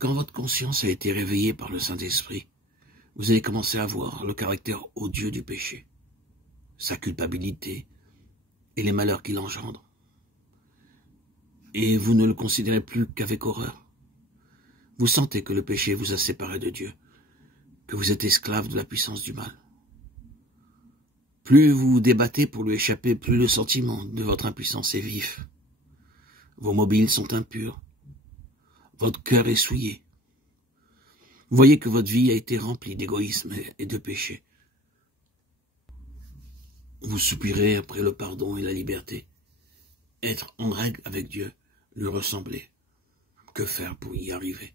Quand votre conscience a été réveillée par le Saint-Esprit, vous allez commencer à voir le caractère odieux du péché, sa culpabilité et les malheurs qu'il engendre. Et vous ne le considérez plus qu'avec horreur. Vous sentez que le péché vous a séparé de Dieu, que vous êtes esclave de la puissance du mal. Plus vous vous débattez pour lui échapper, plus le sentiment de votre impuissance est vif. Vos mobiles sont impurs. Votre cœur est souillé. Vous voyez que votre vie a été remplie d'égoïsme et de péché. Vous soupirez après le pardon et la liberté. Être en règle avec Dieu, lui ressembler. Que faire pour y arriver?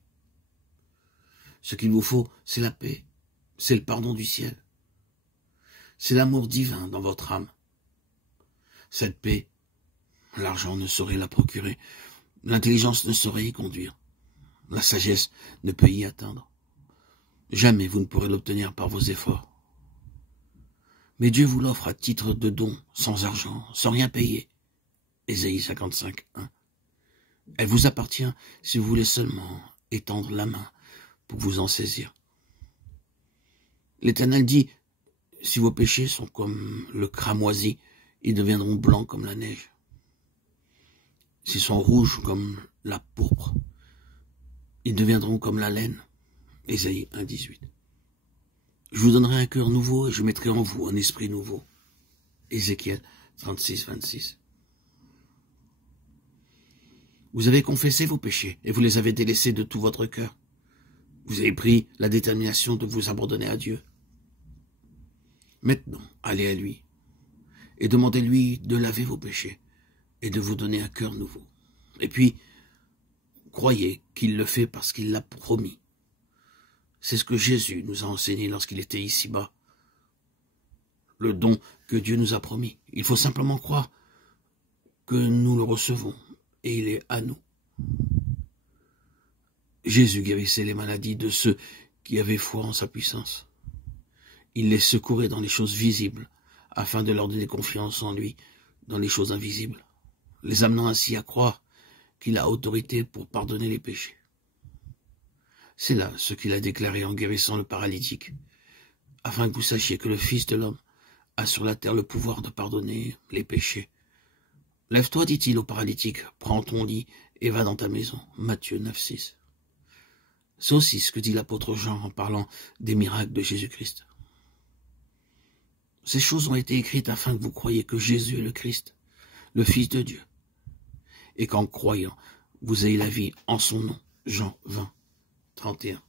Ce qu'il vous faut, c'est la paix, c'est le pardon du ciel. C'est l'amour divin dans votre âme. Cette paix, l'argent ne saurait la procurer, l'intelligence ne saurait y conduire, la sagesse ne peut y atteindre. Jamais vous ne pourrez l'obtenir par vos efforts. Mais Dieu vous l'offre à titre de don, sans argent, sans rien payer. Ésaïe 55, 1. Elle vous appartient si vous voulez seulement étendre la main pour vous en saisir. L'Éternel dit, si vos péchés sont comme le cramoisi, ils deviendront blancs comme la neige. S'ils sont rouges comme la pourpre, ils deviendront comme la laine. Ésaïe 1, 18. Je vous donnerai un cœur nouveau et je mettrai en vous un esprit nouveau. Ézéchiel 36, 26. Vous avez confessé vos péchés et vous les avez délaissés de tout votre cœur. Vous avez pris la détermination de vous abandonner à Dieu. Maintenant, allez à lui et demandez-lui de laver vos péchés et de vous donner un cœur nouveau. Et puis, croyez qu'il le fait parce qu'il l'a promis. C'est ce que Jésus nous a enseigné lorsqu'il était ici-bas. Le don que Dieu nous a promis. Il faut simplement croire que nous le recevons et il est à nous. Jésus guérissait les maladies de ceux qui avaient foi en sa puissance. Il les secourait dans les choses visibles, afin de leur donner confiance en lui dans les choses invisibles, les amenant ainsi à croire qu'il a autorité pour pardonner les péchés. C'est là ce qu'il a déclaré en guérissant le paralytique, afin que vous sachiez que le Fils de l'homme a sur la terre le pouvoir de pardonner les péchés. Lève-toi, dit-il au paralytique, prends ton lit et va dans ta maison. Matthieu 9, 6. C'est aussi ce que dit l'apôtre Jean en parlant des miracles de Jésus-Christ. Ces choses ont été écrites afin que vous croyiez que Jésus est le Christ, le Fils de Dieu, et qu'en croyant, vous ayez la vie en son nom. Jean 20, 31.